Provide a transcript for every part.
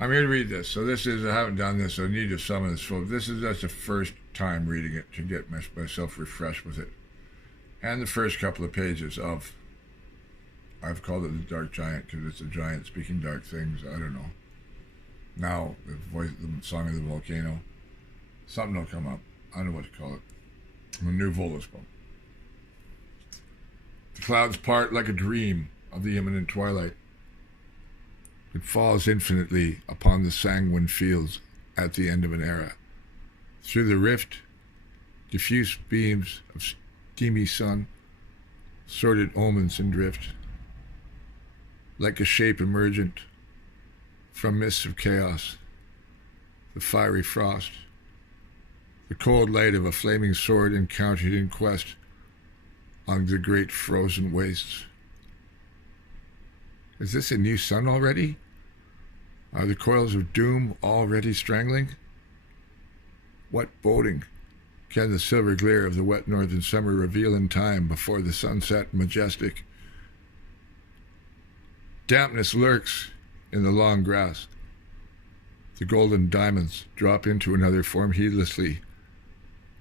I'm going to read this. So this is, I haven't done this, so I need to summon this. So this is just the first time reading it to get myself refreshed with it. And the first couple of pages of, I've called it the Dark Giant because it's a giant speaking dark things. I don't know. Now, the song of the Volcano. Something will come up. I don't know what to call it. A new Voluspa. The clouds part like a dream of the imminent twilight. It falls infinitely upon the sanguine fields at the end of an era. Through the rift, diffuse beams of steamy sun, sordid omens and drift, like a shape emergent from mists of chaos, the fiery frost, the cold light of a flaming sword encountered in quest on the great frozen wastes. Is this a new sun already? Are the coils of doom already strangling? What boding can the silver glare of the wet northern summer reveal in time before the sunset majestic? Dampness lurks in the long grass. The golden diamonds drop into another form heedlessly,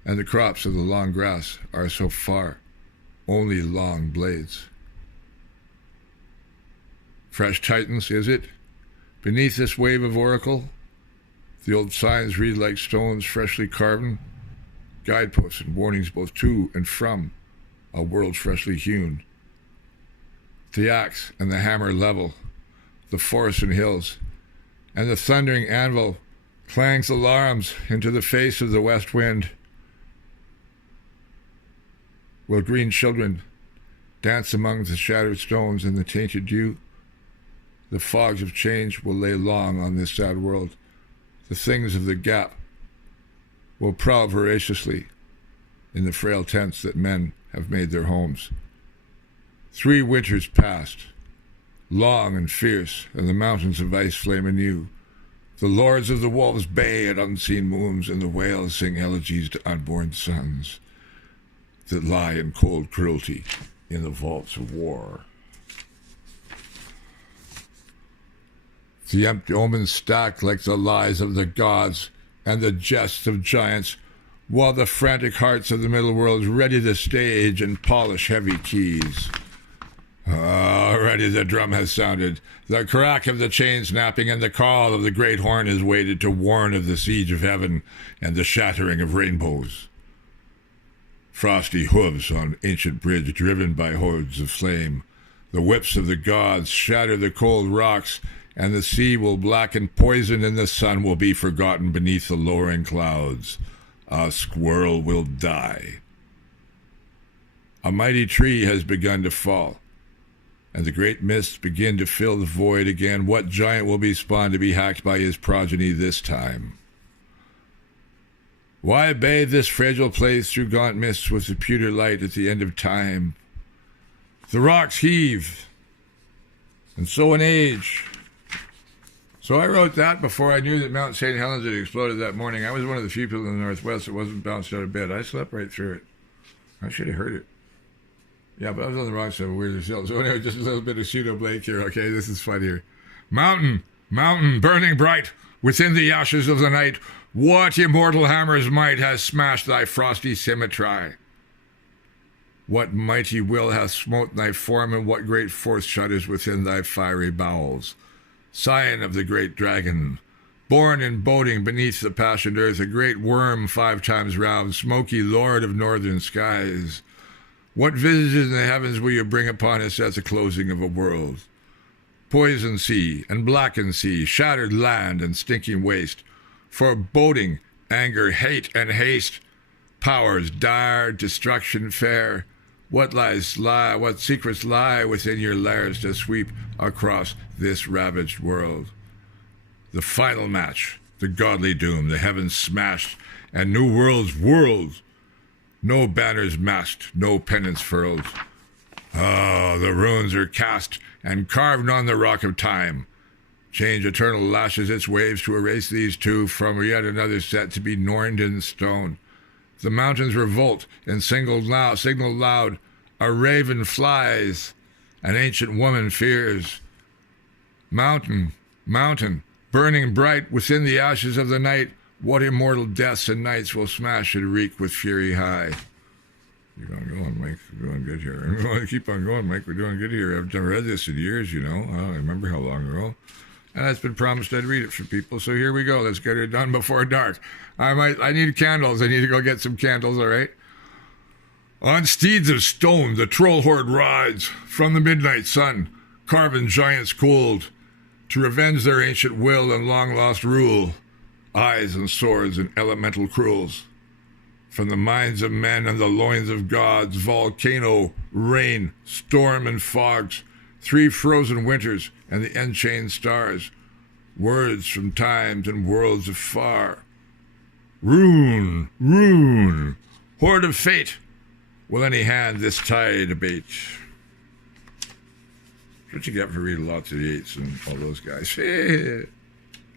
and the crops of the long grass are so far only long blades. Fresh Titans, is it? Beneath this wave of oracle, the old signs read like stones freshly carven, guideposts and warnings both to and from a world freshly hewn. The axe and the hammer level the forests and hills, and the thundering anvil clangs alarms into the face of the west wind. Will green children dance among the shattered stones in the tainted dew? The fogs of change will lay long on this sad world. The things of the gap will prowl voraciously in the frail tents that men have made their homes. 3 winters passed, long and fierce, and the mountains of ice flame anew. The lords of the wolves bay at unseen moons, and the whales sing elegies to unborn sons that lie in cold cruelty in the vaults of war. The empty omens stacked like the lies of the gods and the jests of giants, while the frantic hearts of the middle world ready to stage and polish heavy keys. Already the drum has sounded, the crack of the chain snapping, and the call of the great horn is waited to warn of the siege of heaven and the shattering of rainbows. Frosty hooves on ancient bridge driven by hordes of flame. The whips of the gods shatter the cold rocks, and the sea will blacken poison, and the sun will be forgotten beneath the lowering clouds. A squirrel will die. A mighty tree has begun to fall, and the great mists begin to fill the void again. What giant will be spawned to be hacked by his progeny this time? Why bathe this fragile place through gaunt mists with the pewter light at the end of time? The rocks heave, and so an age. So I wrote that before I knew that Mount St. Helens had exploded that morning. I was one of the few people in the Northwest that wasn't bounced out of bed. I slept right through it. I should have heard it. Yeah, but I was on the wrong side of Weird Hill. So anyway, just a little bit of pseudo Blake here, okay? This is fun here. Mountain, mountain, burning bright within the ashes of the night, what immortal hammer's might has smashed thy frosty symmetry? What mighty will hath smote thy form, and what great force shudders within thy fiery bowels? Scion of the great dragon, born in boding beneath the passioned earth, a great worm 5 times round, smoky lord of northern skies. What visages in the heavens will you bring upon us at the closing of a world? Poison sea and blackened sea, shattered land and stinking waste, foreboding, anger, hate, and haste, powers dire, destruction fair. What secrets lie within your lairs to sweep across this ravaged world? The final match, the godly doom, the heavens smashed, and new worlds whirled. No banners masked, no pennants furled. Oh, the runes are cast and carved on the rock of time. Change eternal lashes its waves to erase these two from yet another set to be norned in stone. The mountains revolt and signal loud. A raven flies, an ancient woman fears. Mountain, mountain, Burning bright within the ashes of the night, what immortal deaths and nights will smash and reek with fury high. You're going, Mike. We're doing good here. We're going to keep on going, Mike. We're doing good here. I've never read this in years, you know. I don't remember how long ago. And it's been promised I'd read it for people. So here we go. Let's get it done before dark. I need candles. I need to go get some candles, all right? On steeds of stone, the troll horde rides from the midnight sun, carven giants cold, to revenge their ancient will and long-lost rule, eyes and swords and elemental cruels. From the minds of men and the loins of gods, volcano, rain, storm, and fogs, 3 frozen winters and the enchained stars, words from times and worlds afar. Rune, rune, horde of fate, will any hand this tide abate? What you get for reading lots of the eights and all those guys?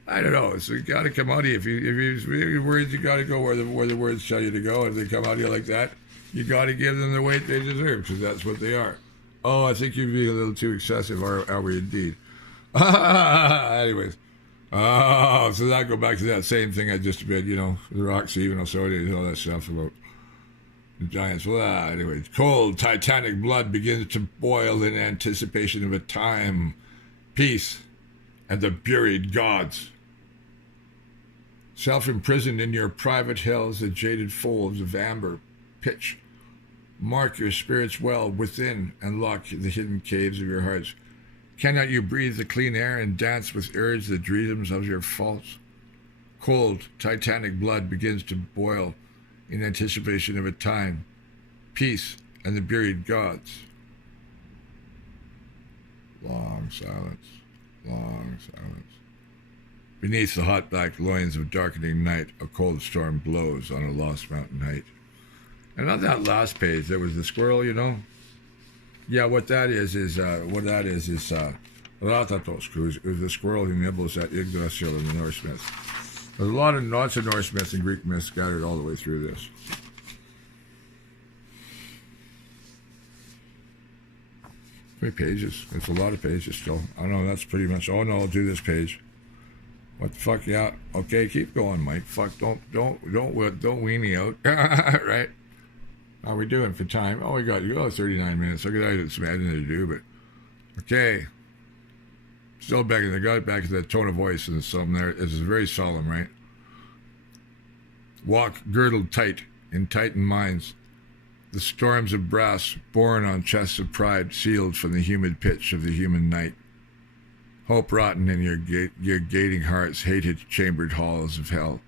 I don't know. It's got to come out of you. If you're words, you got to go where the words tell you to go. If they come out of you like that, you got to give them the weight they deserve, because that's what they are. Oh, I think you're being a little too excessive, are we indeed? Anyways. Oh, so that go back to that same thing I just read, you know, the rocks, even and all that stuff about the giants. Well, anyways, cold, titanic blood begins to boil in anticipation of a time, peace, and the buried gods. Self-imprisoned in your private hells, the jaded folds of amber, pitch. Mark your spirits well within and lock the hidden caves of your hearts. Cannot you breathe the clean air and dance with urge the dreams of your faults? Cold, titanic blood begins to boil in anticipation of a time, peace, and the buried gods. Long silence, long silence. Beneath the hot black loins of darkening night, a cold storm blows on a lost mountain height. And on that last page, there was the squirrel, you know? Yeah, what that is well, I thought those screws. It was the squirrel who nibbles at Yggdrasil in the Norse myths. There's lots of Norse myths and Greek myths scattered all the way through this. How many pages? It's a lot of pages still. I don't know, that's pretty much, oh no, I'll do this page. What the fuck, yeah. Okay, keep going, Mike. Fuck, don't weenie out. Right? How are we doing for time? Oh, we got 39 minutes. Okay, I had some editing to do, but okay. Still back in the gut, back to the tone of voice and something there. It's very solemn, right? Walk girdled tight in tightened minds. The storms of brass borne on chests of pride, sealed from the humid pitch of the human night. Hope rotten in your gating hearts, hated chambered halls of hell.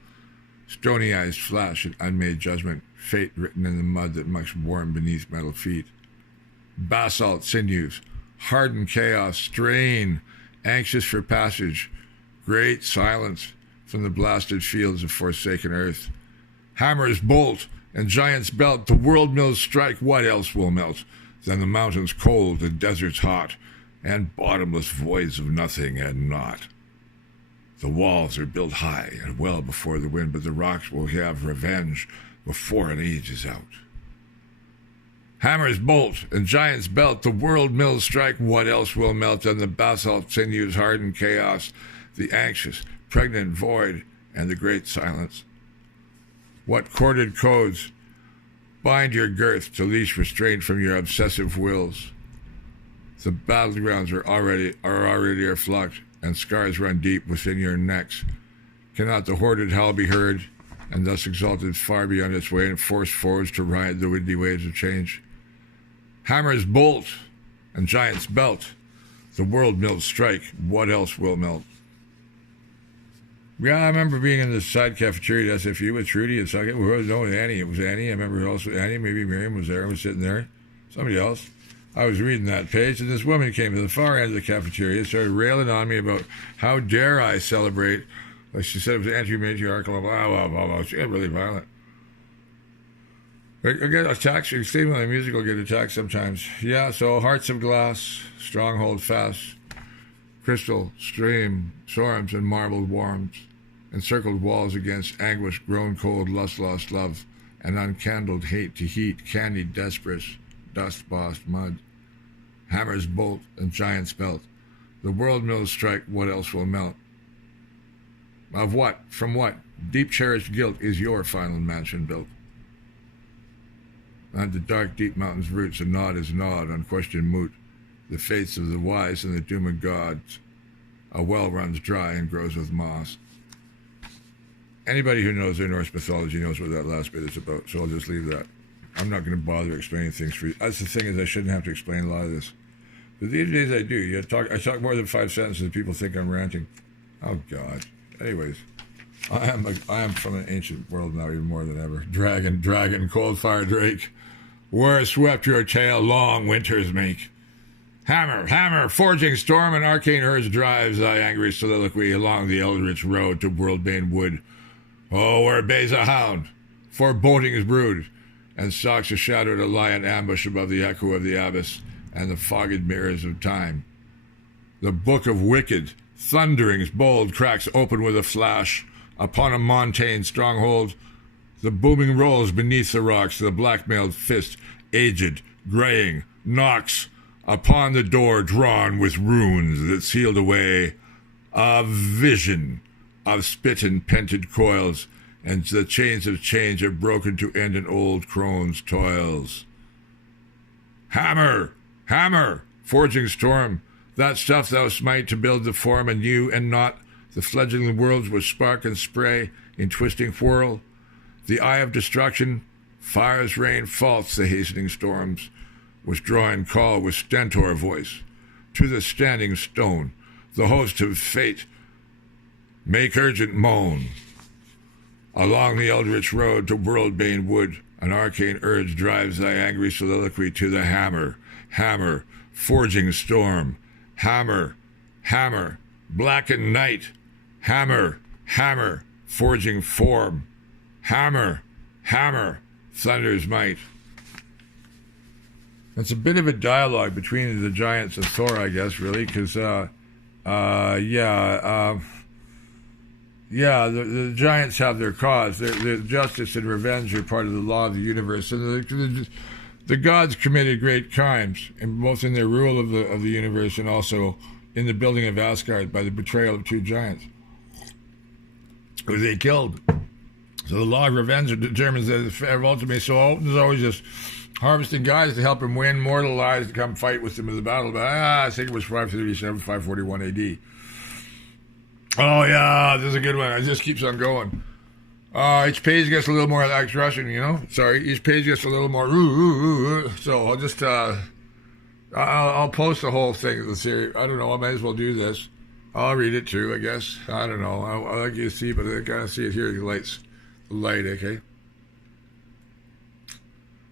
Stony eyes flash in unmade judgment, fate written in the mud that mucks warm beneath metal feet. Basalt sinews, hardened chaos, strain, anxious for passage, great silence from the blasted fields of forsaken earth. Hammers bolt and giants belt, the world mills strike, what else will melt than the mountains cold and deserts hot, and bottomless voids of nothing and naught. The walls are built high and well before the wind, but the rocks will have revenge before an age is out. Hammers bolt and giants belt, the world mills strike, what else will melt than the basalt sinews hardened chaos, the anxious, pregnant void, and the great silence? What corded codes bind your girth to leash restraint from your obsessive wills? The battlegrounds are already flocked, and scars run deep within your necks. Cannot the hoarded howl be heard, and thus exalted far beyond its way, and forced forwards to ride the windy waves of change? Hammers bolt and giants belt, the world mills strike, what else will melt? Yeah, I remember being in the side cafeteria at SFU with Trudy and Suckett. We was with Annie. It was Annie. I remember also Annie, maybe Miriam was there, was sitting there. Somebody else. I was reading that page, and this woman came to the far end of the cafeteria and started railing on me about how dare I celebrate. Like she said, it was anti-matriarchal, blah, blah, blah, blah. She got really violent. I get attacked. Stephen on the music will get attacked sometimes. Yeah, so hearts of glass, stronghold fast, crystal, stream, storms, and marbled warms, encircled walls against anguish, grown cold, lust, lost love, and uncandled hate to heat, candied desperate, dust-bossed mud. Hammers bolt and giants belt. The world mills strike, what else will melt? Of what? From what? Deep cherished guilt is your final mansion built. On the dark, deep mountains' roots, a nod is gnawed, unquestioned moot. The faiths of the wise and the doom of gods. A well runs dry and grows with moss. Anybody who knows their Norse mythology knows what that last bit is about, so I'll just leave that. I'm not going to bother explaining things for you. That's the thing, is I shouldn't have to explain a lot of this. But these days I do. I talk more than 5 sentences and people think I'm ranting. Oh, God. Anyways, I am from an ancient world now, even more than ever. Dragon, cold fire drake. Where swept your tail long winters make. Hammer, forging storm and arcane urge drives thy angry soliloquy along the eldritch road to world-bane wood. Oh, where bays a hound, forebodings brood, and stalks a shadow to lie in ambush above the echo of the abyss and the fogged mirrors of time. The book of wicked, thunderings bold, cracks open with a flash. Upon a montane stronghold, the booming rolls beneath the rocks, the black-mailed fist, aged, graying, knocks upon the door drawn with runes that sealed away a vision of spit and pented coils, and the chains of change are broken to end an old crone's toils. Hammer, forging storm, that stuff thou smite to build the form anew and not the fledgling worlds with spark and spray in twisting whirl. The eye of destruction, fire's rain, false the hastening storms, withdrawing call with stentor voice. To the standing stone, the host of fate, make urgent moan. Along the eldritch road to world-bane wood, an arcane urge drives thy angry soliloquy to the hammer, forging storm. Hammer, blackened night. Hammer, forging form. Hammer, thunder's might. It's a bit of a dialogue between the giants and Thor, I guess, really, because, the giants have their cause. Their justice and revenge are part of the law of the universe. And the gods committed great crimes, both in their rule of the universe and also in the building of Asgard by the betrayal of 2 giants who they killed. So the law of revenge determines that ultimately, so Odin's always just harvesting guys to help him win mortal lives to come fight with him in the battle. But I think it was 537, 541 AD. Oh, yeah, this is a good one. It just keeps on going. Each page gets a little more like Russian, you know? Sorry, each page gets a little more So I'll just, I'll post the whole thing of the series. I don't know, I might as well do this. I'll read it too, I guess. I don't know. I like you to see, but I kind of see it here. The light, okay?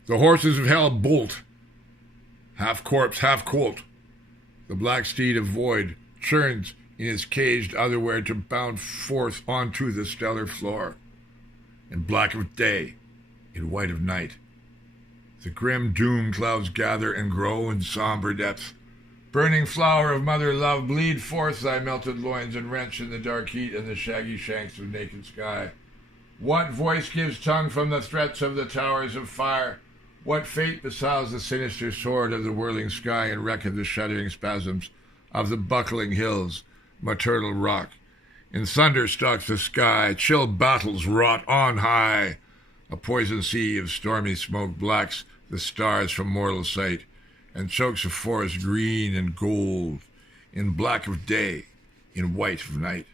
The horses of hell bolt. Half corpse, half colt. The black steed of void churns in his caged otherwhere to bound forth onto the stellar floor. In black of day, in white of night, the grim doom clouds gather and grow in somber depth. Burning flower of mother love, bleed forth thy melted loins and wrench in the dark heat and the shaggy shanks of naked sky. What voice gives tongue from the threats of the towers of fire? What fate besows the sinister sword of the whirling sky and wreck of the shuddering spasms of the buckling hills, maternal rock? In thunder stalks the sky, chill battles wrought on high. A poison sea of stormy smoke blacks the stars from mortal sight, and chokes a forest green and gold, in black of day, in white of night.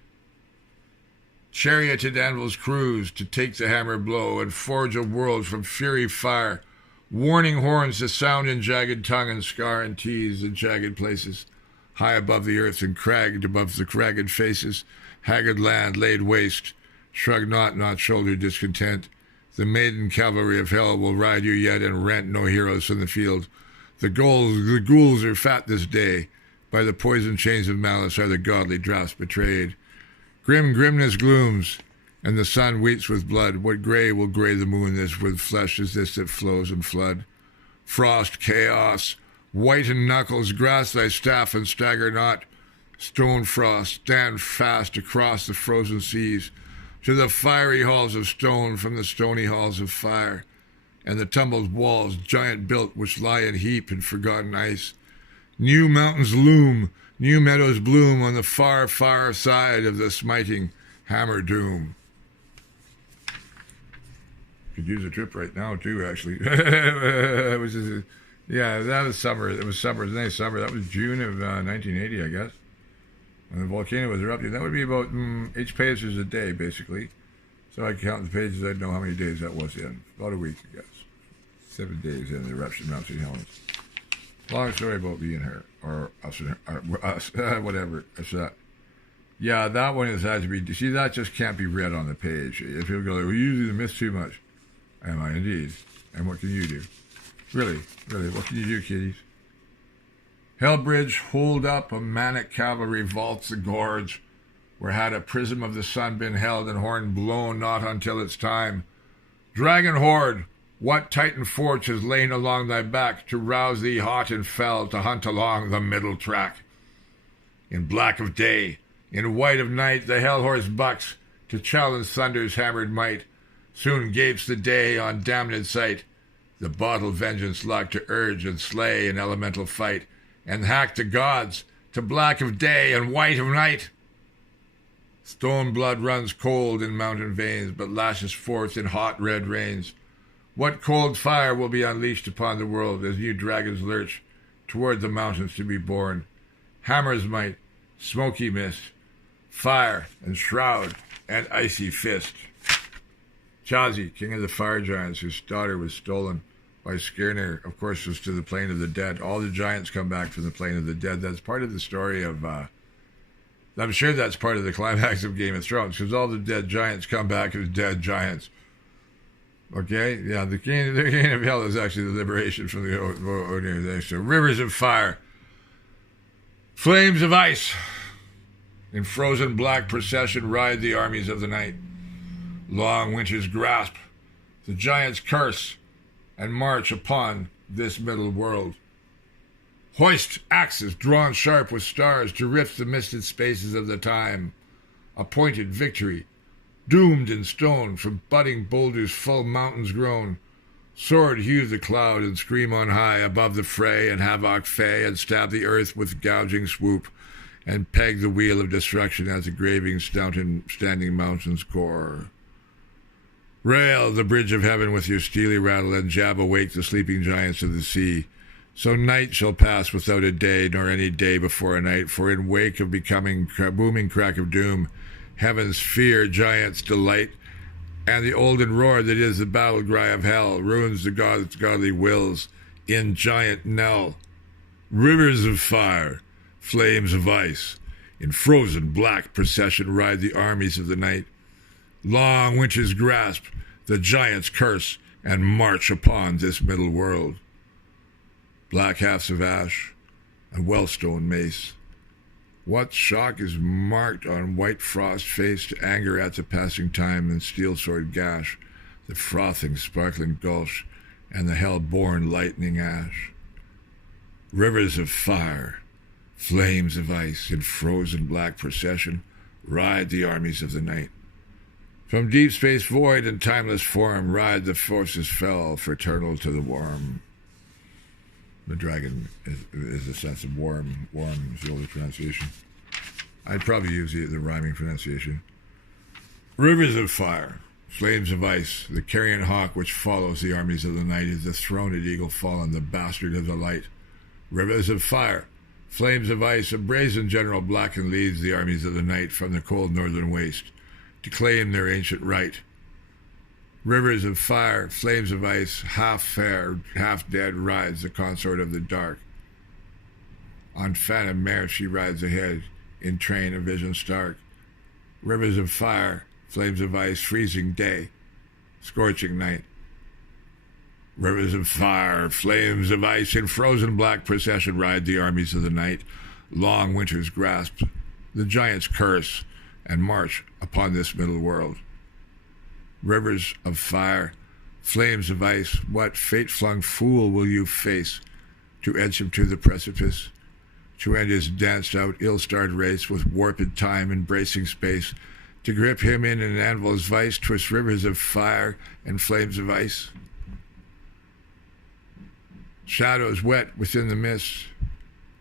Charioted anvils cruise to take the hammer blow and forge a world from fury fire, warning horns to sound in jagged tongue and scar and tease the jagged places, high above the earth and cragged above the cragged faces, haggard land laid waste, shrug not shoulder discontent. The maiden cavalry of hell will ride you yet and rent no heroes from the field. The ghouls are fat this day, by the poison chains of malice are the godly drafts betrayed. Grimness glooms, and the sun weeps with blood. What gray will gray the moon this with flesh is this that flows in flood? Frost, chaos, whiten knuckles, grasp thy staff and stagger not. Stone frost, stand fast across the frozen seas, to the fiery halls of stone from the stony halls of fire, and the tumbled walls, giant built, which lie in heap in forgotten ice. New mountains loom, new meadows bloom on the far, far side of the smiting, Hammer doom. Could use a trip right now too, actually. It was just, yeah, that was summer. It was summer. It was nice summer. That was June of 1980, I guess, when the volcano was erupting. That would be about 8 pages a day, basically. So I count the pages. I'd know how many days that was in. About a week, I guess. 7 days in the eruption of Mount St. Helens. Long story about me and her, or us, or us, whatever. It's that. Yeah, that one is had to be. See, that just can't be read on the page. If people go, "We usually the myth too much." Am I indeed? And what can you do? Really, what can you do, kiddies? Hellbridge, hold up, a manic cavalry vaults the gorge, where had a prism of the sun been held and horn blown not until its time. Dragon horde, what Titan forge has lain along thy back to rouse thee hot and fell to hunt along the middle track? In black of day, in white of night, the hell horse bucks to challenge thunder's hammered might. Soon gapes the day on damned sight, the bottle vengeance luck to urge and slay an elemental fight, and hack the gods to black of day and white of night. Stone blood runs cold in mountain veins, but lashes forth in hot red rains. What cold fire will be unleashed upon the world as new dragons lurch toward the mountains to be born? Hammer's might, smoky mist, fire and shroud and icy fist. Chazi, king of the fire giants, whose daughter was stolen by Skirnir, of course, was to the plane of the dead. All the giants come back from the plane of the dead. That's part of the story of, I'm sure that's part of the climax of Game of Thrones, because all the dead giants come back as dead giants. Okay? Yeah, the king of hell is actually the liberation from the organization. Rivers of fire. Flames of ice. In frozen black procession ride the armies of the night. Long winter's grasp, the giants curse, and march upon this middle world. Hoist axes drawn sharp with stars to rift the misted spaces of the time. Appointed victory, doomed in stone from budding boulders full mountains grown. Sword hew the cloud and scream on high above the fray and havoc fay and stab the earth with gouging swoop and peg the wheel of destruction as the graving standing mountain's core. Rail the bridge of heaven with your steely rattle, and jab awake the sleeping giants of the sea. So night shall pass without a day, nor any day before a night, for in wake of becoming booming crack of doom, heaven's fear, giants' delight, and the olden roar that is the battle cry of hell, ruins the gods' godly wills in giant knell. Rivers of fire, flames of ice, in frozen black procession ride the armies of the night. Long winter's grasp, the giants curse and march upon this middle world. Black halves of ash and wellstone mace. What shock is marked on white frost face to anger at the passing time and steel sword gash, the frothing sparkling gulch and the hell-born lightning ash. Rivers of fire, flames of ice in frozen black procession ride the armies of the night. From deep space void and timeless form ride the forces fell, fraternal to the worm. The dragon is the sense of worm. Worm is the older pronunciation. I'd probably use the rhyming pronunciation. Rivers of fire, flames of ice, the carrion hawk which follows the armies of the night is the throned eagle fallen, the bastard of the light. Rivers of fire, flames of ice, a brazen general blacken leads the armies of the night from the cold northern waste to claim their ancient right. Rivers of fire, flames of ice, half fair, half dead rides the consort of the dark. On phantom mare she rides ahead, in train of vision stark. Rivers of fire, flames of ice, freezing day, scorching night. Rivers of fire, flames of ice, in frozen black procession ride the armies of the night. Long winter's grasp, the giants curse, and march upon this middle world. Rivers of fire, flames of ice, what fate-flung fool will you face to edge him to the precipice, to end his danced-out, ill-starred race with warped time embracing space, to grip him in an anvil's vice, twist rivers of fire and flames of ice? Shadows wet within the mist,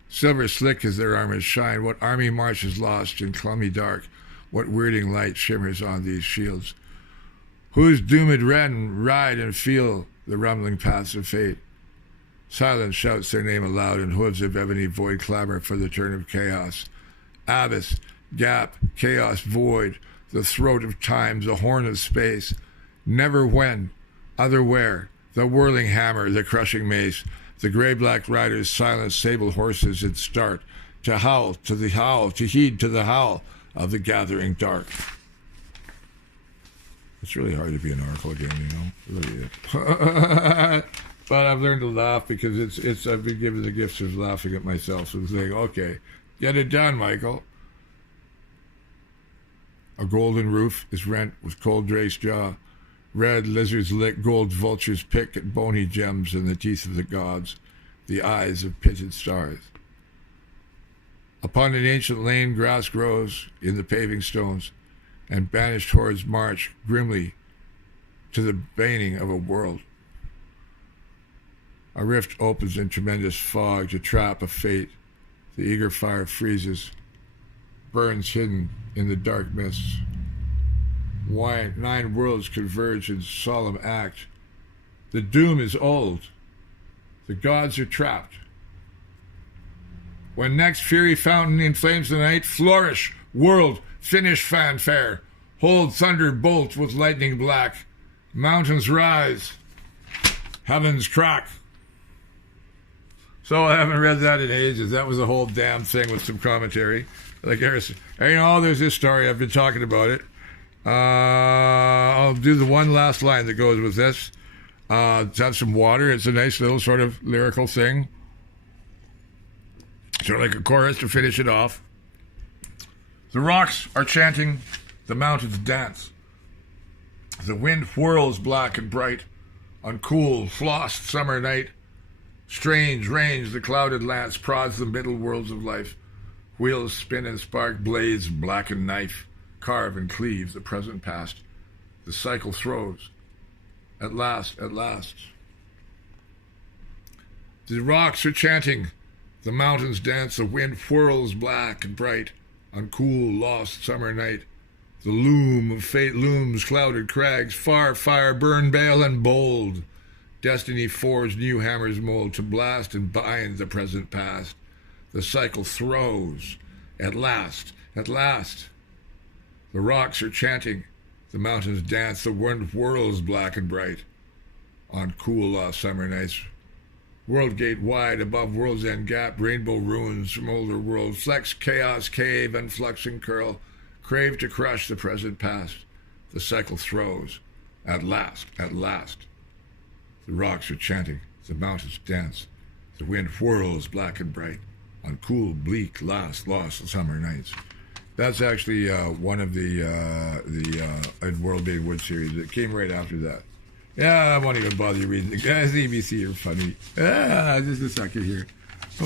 silver slick as their armors shine, what army marches lost in clummy dark? What weirding light shimmers on these shields? Whose doomed wren ride and feel the rumbling paths of fate? Silence shouts their name aloud, and hooves of ebony void clamor for the turn of chaos. Abyss, gap, chaos, void, the throat of time, the horn of space. Never when, other where, the whirling hammer, the crushing mace, the gray-black riders, silent sable horses in start, to howl to the howl, to heed to the howl of the gathering dark. It's really hard to be an oracle again, you know. It really is. But I've learned to laugh because I've been given the gifts of laughing at myself and saying, okay, get it done, Michael. A golden roof is rent with cold Drake's jaw. Red lizards lick, gold vultures pick at bony gems in the teeth of the gods, the eyes of pitted stars. Upon an ancient lane grass grows in the paving stones, and banished hordes march grimly to the baning of a world. A rift opens in tremendous fog to trap a fate. The eager fire freezes, burns hidden in the dark mists. 9 worlds converge in solemn act. The doom is old. The gods are trapped. When next fury fountain inflames the night, flourish, world, finish fanfare. Hold thunder bolt with lightning black. Mountains rise. Heavens crack. So I haven't read that in ages. That was a whole damn thing with some commentary. Like, there's this story. I've been talking about it. I'll do the one last line that goes with this. It's have some water. It's a nice little sort of lyrical thing. Sort of like a chorus to finish it off. The rocks are chanting, the mountains dance. The wind whirls black and bright on cool, flossed summer night. Strange range the clouded lance prods the middle worlds of life. Wheels spin and spark, blades black and knife, carve and cleave the present past. The cycle throws. At last, at last. The rocks are chanting, the mountains dance, the wind whirls black and bright on cool, lost summer night. The loom of fate looms clouded crags, far fire burn bale and bold. Destiny forged new hammers mold to blast and bind the present past. The cycle throws. At last, at last. The rocks are chanting, the mountains dance, the wind whirls black and bright on cool lost summer nights. World gate wide above world's end gap, rainbow ruins from older world, flex chaos cave and flux and curl, crave to crush the present past. The cycle throws. At last, at last. The rocks are chanting, the mountains dance, the wind whirls black and bright on cool, bleak, lost summer nights. That's actually one of the World Big Wood series that came right after that. Yeah, I won't even bother you reading. The guys at ABC are funny. Just a second here.